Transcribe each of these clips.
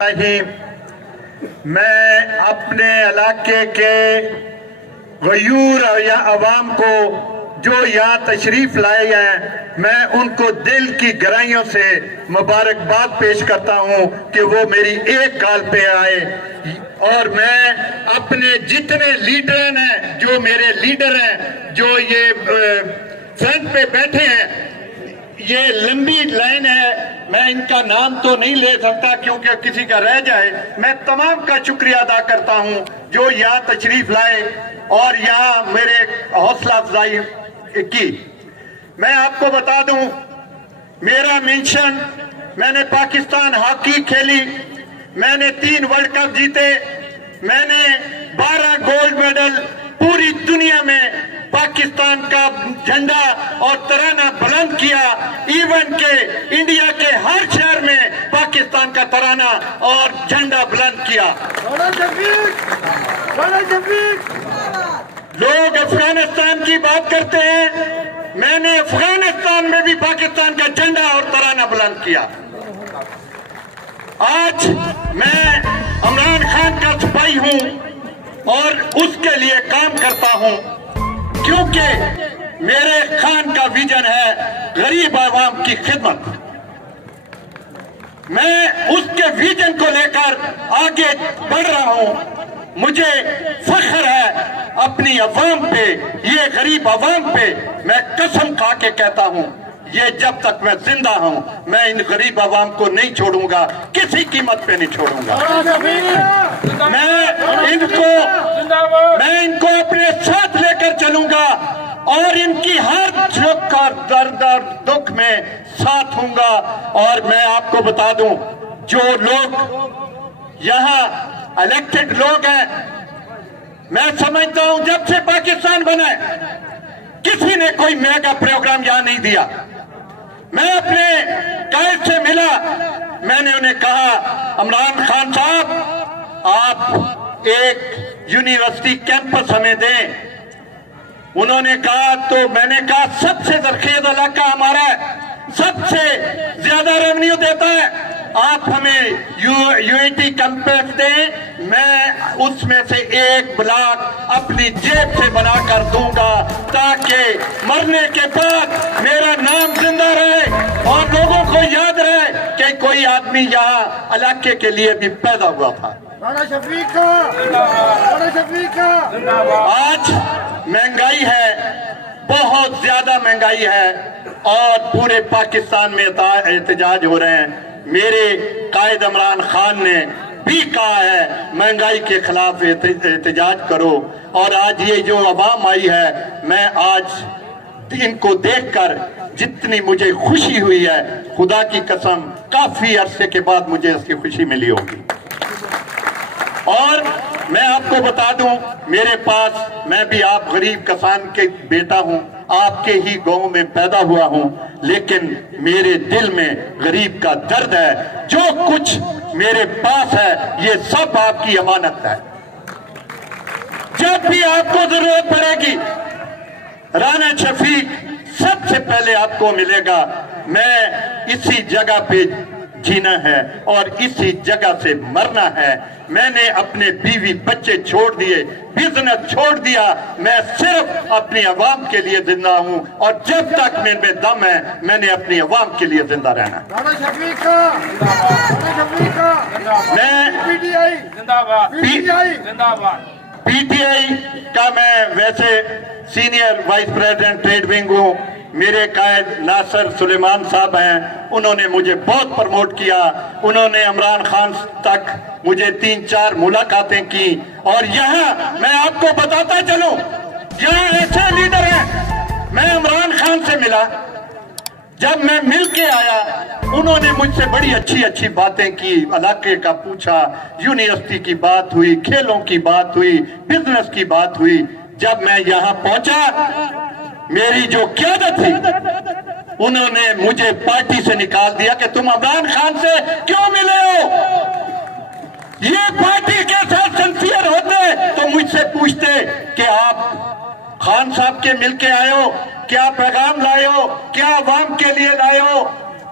میں اپنے علاقے کے غیور یا عوام کو جو یہاں تشریف لائے ہیں میں ان کو دل کی گہرائیوں سے مبارکباد پیش کرتا ہوں کہ وہ میری ایک کال پہ آئے، اور میں اپنے جتنے لیڈران ہیں، جو میرے لیڈر ہیں، جو یہ فرنٹ پہ بیٹھے ہیں، یہ لمبی لائن ہے، میں ان کا نام تو نہیں لے سکتا کیونکہ کسی کا رہ جائے۔ میں تمام کا شکریہ ادا کرتا ہوں جو یہاں تشریف لائے اور یہاں میرے حوصلہ افزائی کی۔ میں آپ کو بتا دوں، میرا منشن، میں نے پاکستان ہاکی کھیلی، میں نے 3 ورلڈ کپ جیتے، میں نے 12 گولڈ میڈل، پوری دنیا میں پاکستان کا جھنڈا اور ترانہ بلند کیا، ایون کہ انڈیا کے ہر شہر میں پاکستان کا ترانہ اور جھنڈا بلند کیا۔ لوگ افغانستان کی بات کرتے ہیں، میں نے افغانستان میں بھی پاکستان کا جھنڈا اور ترانہ بلند کیا۔ آج میں عمران خان کا سپاہی ہوں اور اس کے لیے کام کرتا ہوں، کیونکہ میرے خان کا ویژن ہے غریب عوام کی خدمت۔ میں اس کے ویژن کو لے کر آگے بڑھ رہا ہوں۔ مجھے فخر ہے اپنی عوام پہ، یہ غریب عوام پہ۔ میں قسم کھا کے کہتا ہوں، یہ جب تک میں زندہ ہوں میں ان غریب عوام کو نہیں چھوڑوں گا، کسی قیمت پہ نہیں چھوڑوں گا۔ میں ان کو اپنے ساتھ لے کر چلوں گا اور ان کی ہر دکھ اور درد اور دکھ میں ساتھ ہوں گا۔ اور میں آپ کو بتا دوں، جو لوگ یہاں الیکٹڈ لوگ ہیں، میں سمجھتا ہوں جب سے پاکستان بنا ہے کسی نے کوئی میگا پروگرام یہاں نہیں دیا۔ میں اپنے قائد سے ملا، میں نے انہیں کہا عمران خان صاحب آپ ایک یونیورسٹی کیمپس ہمیں دیں۔ انہوں نے کہا، تو میں نے کہا سب سے زرخیز علاقہ ہمارا ہے، سب سے زیادہ ریونیو دیتا ہے، آپ ہمیں یو ای ٹی کیمپس دیں، میں اس میں سے ایک بلاک اپنی جیب سے بنا کر دوں گا تاکہ مرنے کے بعد میرا نام زندہ رہے اور لوگوں کو یاد رہے کہ کوئی آدمی یہاں علاقے کے لیے بھی پیدا ہوا تھا۔ آج مہنگائی ہے، بہت زیادہ مہنگائی ہے اور پورے پاکستان میں احتجاج ہو رہے ہیں۔ میرے قائد عمران خان نے بھی کہا ہے مہنگائی کے خلاف احتجاج کرو، اور آج یہ جو عوام آئی ہے، میں آج ان کو دیکھ کر جتنی مجھے خوشی ہوئی ہے، خدا کی قسم کافی عرصے کے بعد مجھے اس کی خوشی ملی ہوگی۔ اور میں آپ کو بتا دوں، میرے پاس، میں بھی آپ غریب کسان کے بیٹا ہوں، آپ کے ہی گاؤں میں پیدا ہوا ہوں، لیکن میرے دل میں غریب کا درد ہے۔ جو کچھ میرے پاس ہے یہ سب آپ کی امانت ہے۔ جب بھی آپ کو ضرورت پڑے گی رانا شفیق سب سے پہلے آپ کو ملے گا۔ میں اسی جگہ پہ جینا ہے اور اسی جگہ سے مرنا ہے۔ میں نے اپنے بیوی بچے چھوڑ دیے، بزنس چھوڑ دیا، میں صرف اپنی عوام کے لیے زندہ ہوں، اور جب تک میرے میں دم ہے میں نے اپنی عوام کے لیے زندہ رہنا۔ میں پی ٹی آئی کا میں ویسے senior vice president trade wing ہوں۔ میرے قائد ناصر سلیمان صاحب ہیں، انہوں نے مجھے بہت پروموٹ کیا، انہوں نے عمران خان تک مجھے 3-4 ملاقاتیں کی، اور یہاں میں آپ کو بتاتا چلوں، یہاں ایسے لیڈر ہیں۔ میں عمران خان سے ملا، جب میں مل کے آیا انہوں نے مجھ سے بڑی اچھی باتیں کی، علاقے کا پوچھا، یونیورسٹی کی بات ہوئی، کھیلوں کی بات ہوئی، بزنس کی بات ہوئی۔ جب میں یہاں پہنچا، میری جو قیادت تھی انہوں نے مجھے پارٹی سے نکال دیا کہ تم عمران خان سے کیوں ملے ہو؟ یہ پارٹی کے ساتھ سنسیئر ہوتے تو مجھ سے پوچھتے کہ آپ خان صاحب کے مل کے آئے ہو، کیا پیغام لائے ہو، کیا عوام کے لیے لائے ہو؟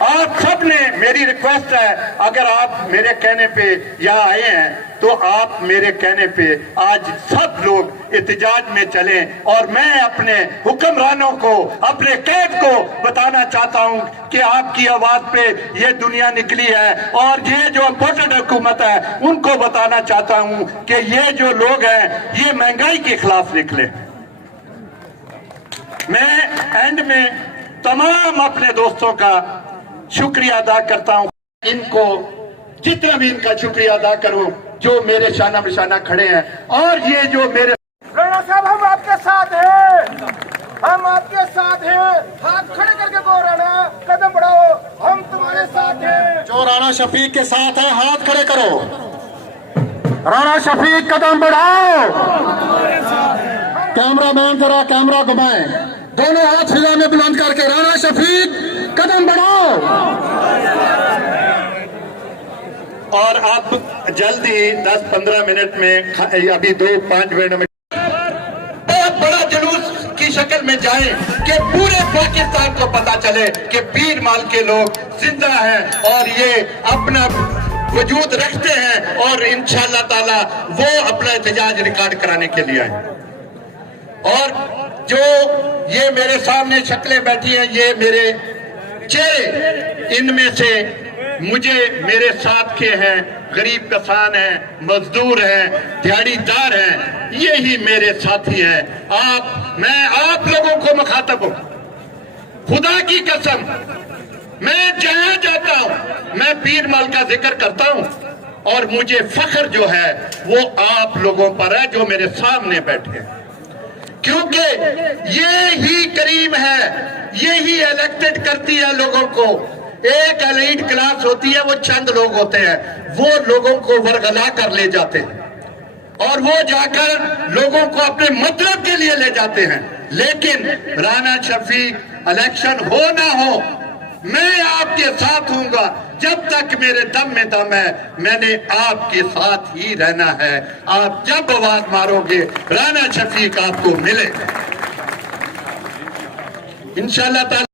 آپ سب نے میری ریکویسٹ ہے اگر آپ میرے کہنے پہ یہاں آئے ہیں تو آپ میرے کہنے پہ آج سب لوگ احتجاج میں چلیں اور میں اپنے حکمرانوں کو اپنے قید کو بتانا چاہتا ہوں کہ آپ کی آواز پہ یہ دنیا نکلی ہے اور یہ جو امپورٹڈ حکومت ہے ان کو بتانا چاہتا ہوں کہ یہ جو لوگ ہیں یہ مہنگائی کے خلاف نکلے. میں اینڈ میں تمام اپنے دوستوں کا شکریہ ادا کرتا ہوں. ان کو جتنا بھی ان کا شکریہ ادا کروں جو میرے شانہ بشانہ کھڑے ہیں اور یہ جو میرے رانا صاحب ہم آپ کے ساتھ ہیں, ہم آپ کے ساتھ ہیں. ہاتھ کھڑے کر کے بول رانا قدم بڑھاؤ, ہم تمہارے ساتھ ہیں. جو رانا شفیق کے ساتھ ہے ہاتھ کھڑے کرو. رانا شفیق قدم بڑھاؤ. کیمرہ مین ذرا کیمرہ گھمائیں, دونوں ہاتھ فضا میں بلند کر کے رانا شفیق قدم بڑھاؤ. اور اب جلد ہی 10-15 منٹ میں ابھی 2-5 منٹ میں بہت بڑا جلوس کی شکل میں جائیں کہ پورے پاکستان کو پتا چلے کہ پیر مال کے لوگ زندہ ہیں اور یہ اپنا وجود رکھتے ہیں اور انشاءاللہ تعالی وہ اپنا احتجاج ریکارڈ کرانے کے لیے آئے. اور جو یہ میرے سامنے شکلیں بیٹھی ہیں یہ میرے چہرے, ان میں سے مجھے میرے ساتھ کے ہیں غریب کسان ہیں, مزدور ہیں, دیہڑی دار ہیں, یہی میرے ساتھی ہیں. میں آپ لوگوں کو مخاطب ہوں, خدا کی قسم میں جہاں جاتا ہوں میں پیر مال کا ذکر کرتا ہوں اور مجھے فخر جو ہے وہ آپ لوگوں پر ہے جو میرے سامنے بیٹھے ہیں, کیونکہ یہی کریم ہے, یہی الیکٹڈ کرتی ہے لوگوں کو. ایک ایلیٹ کلاس ہوتی ہے, وہ چند لوگ ہوتے ہیں, وہ لوگوں کو ورگلا کر لے جاتے ہیں اور وہ جا کر لوگوں کو اپنے مطلب کے لیے لے جاتے ہیں. لیکن رانا شفیق الیکشن ہو نہ ہو میں آپ کے ساتھ ہوں گا, جب تک میرے دم میں دم ہے میں نے آپ کے ساتھ ہی رہنا ہے. آپ جب آواز مارو گے رانا شفیق آپ کو ملے انشاءاللہ تعالی.